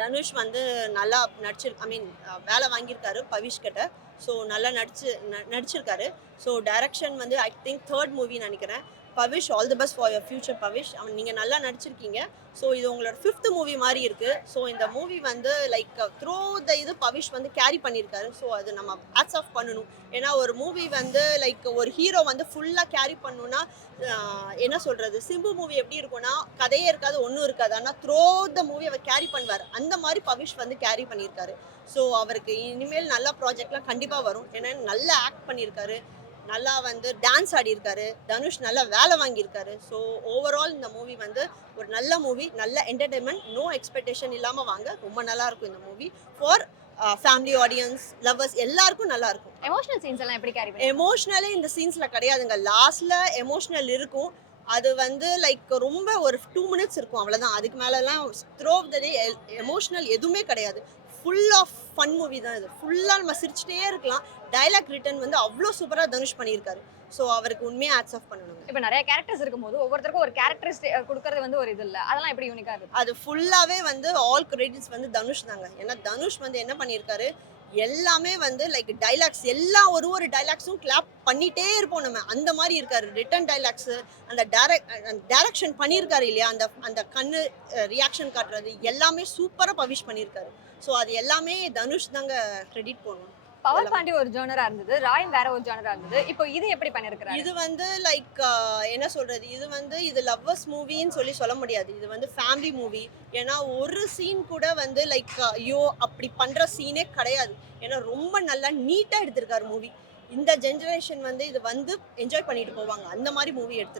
தனுஷ் வந்து நல்லா ஐ மீன் வேலை வாங்கியிருக்காரு பவிஷ் கிட்ட. ஸோ நல்லா நடிச்சிருக்காரு. ஸோ டைரக்ஷன் வந்து ஐ திங்க் 3rd மூவின்னு நினைக்கிறேன். Pavish all the best for your future Pavish. நீங்கள் நல்லா நடிச்சிருக்கீங்க. ஸோ இது உங்களோட 5th மூவி மாதிரி இருக்கு. ஸோ இந்த மூவி வந்து லைக் த்ரூ இது பவிஷ் வந்து கேரி பண்ணியிருக்காரு. ஸோ அது நம்ம ஹேட்ஸ் ஆஃப் பண்ணணும். ஏன்னா ஒரு மூவி வந்து லைக் ஒரு ஹீரோ வந்து ஃபுல்லாக கேரி பண்ணணும்னா என்ன சொல்றது, சிம்பு மூவி எப்படி இருக்கும்னா கதையே இருக்காது, ஒன்றும் இருக்காது. ஆனால் த்ரூ த மூவி அவர் கேரி பண்ணுவார். அந்த மாதிரி பவிஷ் வந்து கேரி பண்ணியிருக்காரு. ஸோ அவருக்கு இனிமேல் நல்ல ப்ராஜெக்ட்லாம் கண்டிப்பாக வரும். ஏன்னா நல்லா ஆக்ட் பண்ணியிருக்காரு, நல்லா வந்து டான்ஸ் ஆடியிருக்காரு, தனுஷ் நல்லா வேலை வாங்கியிருக்காரு. ஸோ ஓவரால் இந்த மூவி வந்து ஒரு நல்ல மூவி, நல்ல என்டர்டைன்மெண்ட், நோ எக்ஸ்பெக்டேஷன் இல்லாமல் வாங்க. ரொம்ப நல்லா இருக்கும் இந்த movie. For family audience, lovers எல்லாருக்கும் நல்லா இருக்கும். எமோஷனல் சீன்ஸ் எல்லாம் எப்படி கேரி பண்ணி எமோஷ்னலே இந்த சீன்ஸ்ல கிடையாதுங்க. லாஸ்ட்ல எமோஷனல் இருக்கும். அது வந்து லைக் ரொம்ப ஒரு 2 மினிட்ஸ் இருக்கும், அவ்வளவுதான். அதுக்கு மேலலாம் throughout the day emotional எதுவுமே கிடையாது. ஃபுல் ஆஃப் ஃபன் மூவி தான் இது. ஃபுல்லா நம்ம சிரிச்சுட்டே இருக்கலாம். டயலாக் ரிட்டன் வந்து அவ்வளோ சூப்பரா தனுஷ் பண்ணியிருக்காரு. ஸோ அவருக்கு உண்மையா ஹேட்ஸ் ஆஃப் பண்ணணுங்க. இப்ப நிறைய கேரக்டர்ஸ் இருக்கும்போது ஒவ்வொருத்தருக்கும் ஒரு கேரக்டரிஸ்டிக் கொடுக்கறது வந்து ஒரு இது இல்ல. அதெல்லாம் எப்படி யூனிக்கா இருக்கு? அது ஃபுல்லாவே வந்து ஆல் கிரெடிட்ஸ் வந்து தனுஷ் தாங்க. ஏன்னா தனுஷ் வந்து என்ன பண்ணியிருக்காரு, எல்லாமே வந்து லைக் டைலாக்ஸ் ஒரு டைலாக்ஸும் கிளாப் பண்ணிட்டே இருப்போம் நம்ம. அந்த மாதிரி இருக்காரு. ரிட்டன் டைலாக்ஸ், அந்த டைரக்ஷன் பண்ணியிருக்காரு இல்லையா, அந்த அந்த கண்ணு ரியாக்ஷன் காட்டுறது எல்லாமே சூப்பரா பவிஷ் பண்ணியிருக்காரு. ஸோ அது எல்லாமே தனுஷ் தாங்க கிரெடிட் போகணும். பவர் பாண்டி ஒரு ஜானரா இருந்தது, ராயன் வேற ஒரு ஜானரா இருந்தது. இப்போ இது எப்படி பண்ணிருக்காரு? இது வந்து லைக் என்ன சொல்றது, இது லவ்வர்ஸ் மூவின்னு சொல்ல முடியாது. இது வந்து ஃபேமிலி மூவி. ஏன்னா ஒரு சீன் கூட வந்து லைக் ஐயோ அப்படி பண்ற சீனே கிடையாது. ஏன்னா ரொம்ப நல்லா நீட்டா எடுத்திருக்காரு மூவி. இந்த ஜெனரேஷன் வந்து இது வந்து என்ஜாய் பண்ணிட்டு போவாங்க. அந்த மாதிரி மூவி எடுத்திருக்காரு.